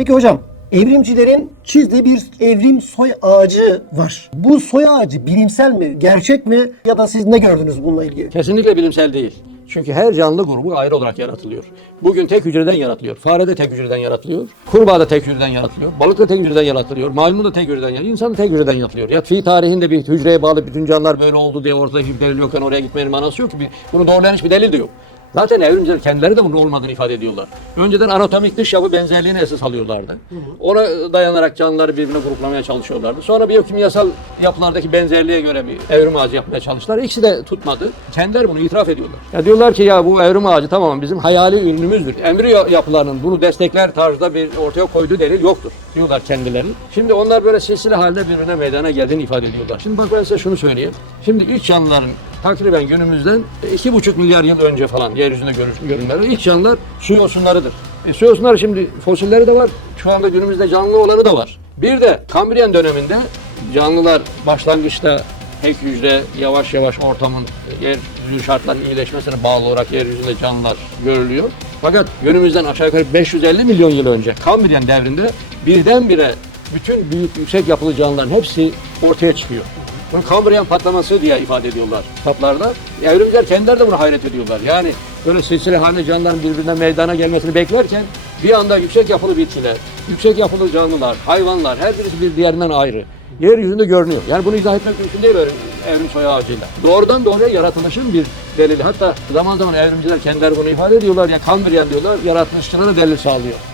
Peki hocam evrimcilerin çizdiği bir evrim soy ağacı var. Bu soy ağacı bilimsel mi, gerçek mi ya da siz ne gördünüz bununla ilgili? Kesinlikle bilimsel değil. Çünkü her canlı grubu ayrı olarak yaratılıyor. Bugün tek hücreden yaratılıyor. Fare de tek hücreden yaratılıyor. Kurbağa da tek hücreden yaratılıyor. Balık da tek hücreden yaratılıyor. Maymun da tek hücreden yaratılıyor. İnsan da tek hücreden yaratılıyor. Ya fi tarihinde bir hücreye bağlı bütün canlılar böyle oldu diye ortada hiçbir delil yokken oraya gitmenin manası yok ki. Bunu doğrulayan hiçbir delil de yok. Zaten evrimciler kendileri de bunun olmadığını ifade ediyorlar. Önceden anatomik dış yapı benzerliğini esas alıyorlardı. Ona dayanarak canlıları birbirine gruplamaya çalışıyorlardı. Sonra biyokimyasal yapılardaki benzerliğe göre bir evrim ağacı yapmaya çalıştılar. İkisi de tutmadı. Kendileri bunu itiraf ediyorlar. Ya diyorlar ki ya bu evrim ağacı tamam bizim hayali ünlümüzdür. Embriyo yapılarının bunu destekler tarzda bir ortaya koyduğu delil yoktur diyorlar kendileri. Şimdi onlar böyle silsile halde birbirine meydana geldiğini ifade ediyorlar. Şimdi bak ben size şunu söyleyeyim. Şimdi ilk canlıların takriben günümüzden 2,5 milyar yıl önce falan yeryüzünde görünmeleri ilk canlılar su yosunlarıdır. E, su yosunları şimdi fosilleri de var. Şu anda günümüzde canlı olanı da var. Bir de Kambriyen döneminde canlılar başlangıçta tek hücre yavaş yavaş ortamın yeryüzü şartlarının iyileşmesine bağlı olarak yeryüzünde canlılar görülüyor. Fakat günümüzden aşağı yukarı 550 milyon yıl önce Kambriyen devrinde birdenbire bütün büyük yüksek yapılı canlıların hepsi ortaya çıkıyor. Bunu Kambriyen patlaması diye ifade ediyorlar kitaplarda. Evrimciler kendileri de buna hayret ediyorlar. Yani böyle silsile halinde canlıların birbirine meydana gelmesini beklerken bir anda yüksek yapılı bitkiler, yüksek yapılı canlılar, hayvanlar her birisi bir diğerinden ayrı. Yeryüzünde görünüyor. Yani bunu izah etmek mümkün değil böyle evrim soy ağacıyla. Doğrudan doğruya yaratılışın bir delili. Hatta zaman zaman evrimciler kendileri bunu ifade ediyorlar ya Kambriyen diyorlar, yaratılışçılara delil sağlıyor.